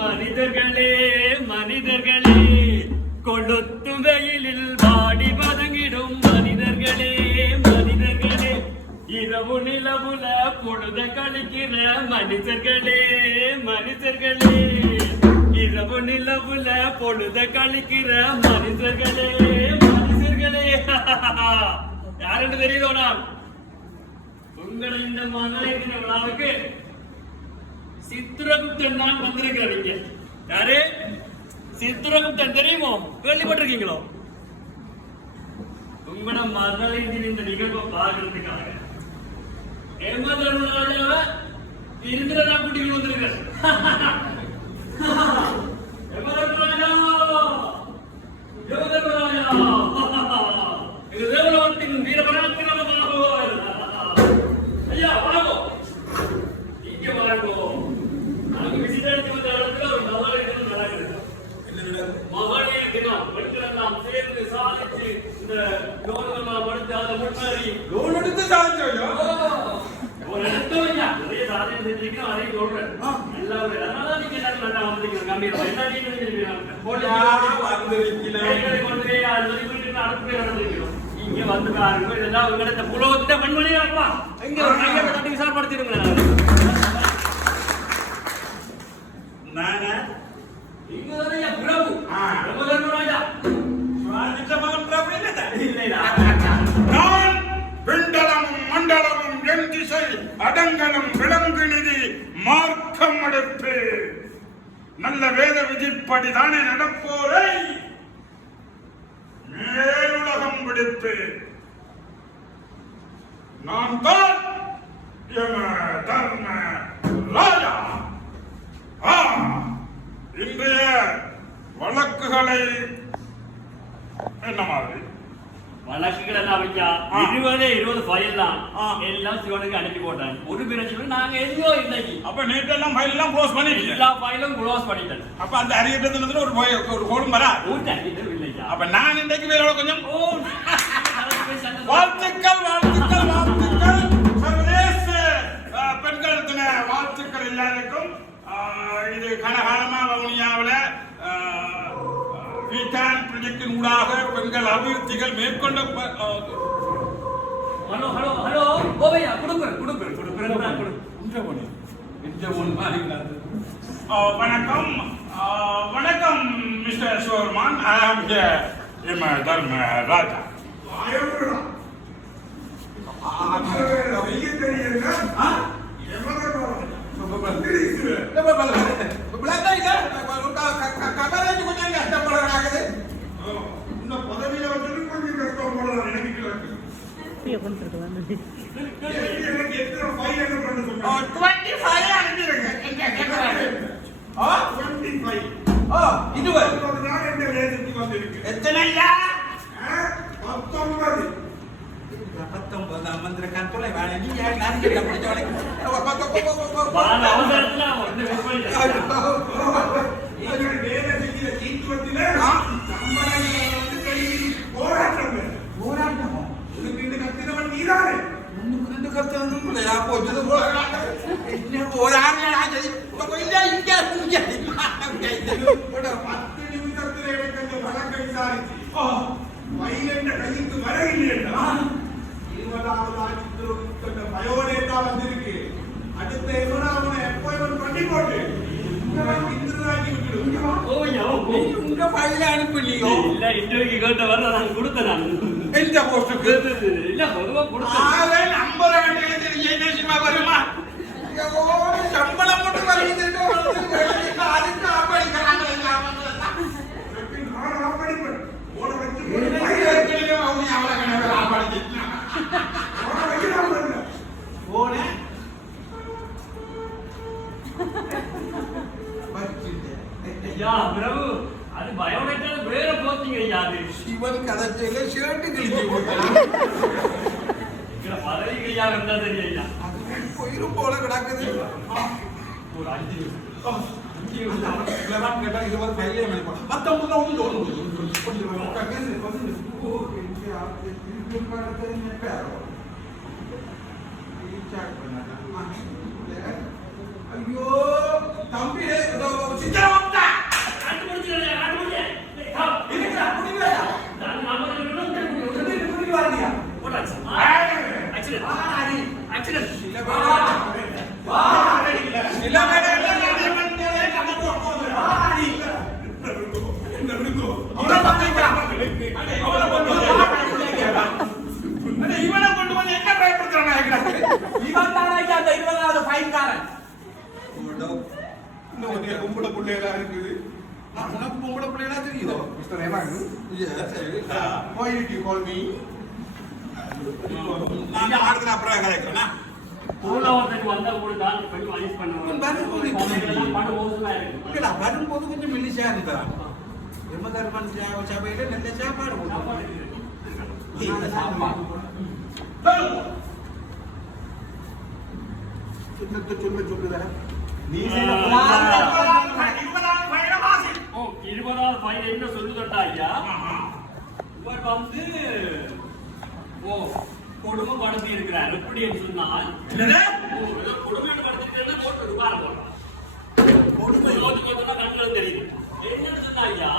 மனிதர்களே மனிதர்களே, கொளுத்தும் வெயிலில் வாடி வதங்கிடும் மனிதர்களே மனிதர்களே, இரவு நிலவுல பொழுத கழிக்கிற மனிதர்களே மனிதர்களே, இரவு நிலவுல பொழுத கழிக்கிற மனிதர்களே மனிதர்களே. யாருன்னு தெரியுதோடா? உங்களை இந்த மகளிர் விழாவுக்கு சித்திரகுப்தன் தான் வந்திருக்கிறீங்க. யாரு? சித்திரகுப்தன் தெரியுமோ? கேள்விப்பட்டிருக்கீங்களோ? உங்களோட மகளிர் இந்த நிகழ்வை பார்க்கறதுக்காக ஏமாதராஜாவை இருந்துதான் கூட்டிட்டு வந்திருக்கிறேன். தேவலோகத்தின் வீரபராக்கிரம ஐயா வாங்கோ, இங்க வாங்கோ. நாங்க விசிட்டடிச்சு வந்த இடத்துல ஒரு மகளிர் தினம் நடக்குது. மகளிர் தினம் பெண்களெல்லாம் சேர்ந்து சாதிச்சு இந்த லோன் எடுத்து அதை முன்னாடி லோன் எடுத்து சாதிச்சோம். ஒரு எடுத்தவங்க நிறைய சாதனை செஞ்சிருக்கோம். அதையும் சொல்றேன். எல்லாரும் அதனால நீங்க எல்லாரும் நல்லா வந்துருக்கீங்க. கம்பீரமா எல்லா நீங்களும் கொண்டு போய் அடுத்த பேர் நடந்திருக்கிறோம். இங்க வந்து பாருங்க. இதெல்லாம் உங்களிடத்த புலவத்திட்ட மண்மணியாப்பா இங்க ஒரு கையை தட்டி விசாரப்படுத்திடுங்களேன். நானா இங்க வரையா பிரபு பிரபுதர்மராஜா மகன் பிரபு இல்ல நான் விண்டலமும் மண்டலமும் என் திசை அடங்கலும் விலங்கு நிதி மார்க்கம் எடுப்பு நல்ல வேத விதிப்படிதானே நடப்போரை மேலுலகம் விடுப்பு நான் தான் தர்ம ராஜா. இன்றைய வழக்குகளை என்ன மாதிரி வழக்குகள் எல்லாம் வைக்கா 20 ஃபைல் தான் எல்லாம் சிவனுக்கு அனுப்பி போட்டாங்க. ஒரு பிரச்சனை நாங்க எங்கோ இன்னைக்கு அப்ப நேற்று எல்லாம் ஃபைல் எல்லாம் க்ளோஸ் பண்ணிட்டீங்க. எல்லா ஃபைலும் க்ளோஸ் பண்ணிட்டேன். அப்ப அந்த அறியட்டத்துல ஒரு கோடும் வரா இல்லையா? அப்ப நான் இன்றைக்கு வேற கொஞ்சம் வாழ்த்துக்கள் வாழ்த்துக்கள் வாழ்த்துக்கள் சர்வதேச பெண்கள் தின வாழ்த்துக்கள் எல்லாருக்கும். இது கனகாலமா வவுனியாவில் வீட்டான் ப்ராஜெக்டின் ஊடாக பெண்கள் அபிவிருத்திகள் மேற்கொண்ட ஹலோ ஹலோ ஹலோ ஓவையா வணக்கம் வணக்கம் மிஸ்டர் சோர்மான். ஐ ஆம் ஹியர் தர்ம ராஜா. சிவன் கதைச்சல ஷர்ட் கிழிச்சு பதவியா இருந்தா தெரியா போயிரும் போல கிடக்குது. ஒரு 5 நிமிஷம் கேட்டா இது ஒரு பையிலே மத்தவங்க ஐயோ தம்பி சித்திரகுப்தா காட்டு முடிச்சிடல காட்டு முடிச்சே இதுக்கு முடியல நான் நம்பர் குடிக்கு வரலையா போடாச்சு ஆக்சிடென்ட் ஆடி ஆக்சிடென்ட் இல்ல வா இல்ல மேடம் ஆடி இவனை கொண்டு வந்து என்ன பயப்படுத்துறாங்க இவன் தானே அந்த 20வது ஃபைன்காரன் இந்த பொம்பளை பிள்ளைகளா இருக்குது உனக்கு பொம்பளை பிள்ளைகளா தெரியுதோ மிஸ்டர் ஏமாங்க கால் மீ நான் ஆடுறேன் அப்புறம் கலைக்கிறேன் ஊழவத்துக்கு வந்தா கூட தான் கொஞ்சம் ஐஸ் பண்ணுவாங்க படம் மோசமா இருக்கு வரும்போது கொஞ்சம் மெல்லிசா இருந்தா எம்மதர்மன் சபையில நல்ல சாப்பாடு சொல்லுதா நீ 20வது ஃபைல் என்ன சொல்லுதட்டா ஐயா இவர் வந்து கொடுமைப்படுத்தி இருக்கிறார் எப்படின்னு சொன்னால் கொடுமைப்படுத்திருக்கிறேன்னா போட்டு ரூபாய் போடுறோம் கண்ணுல தெரியுது என்னன்னு சொன்னா ஐயா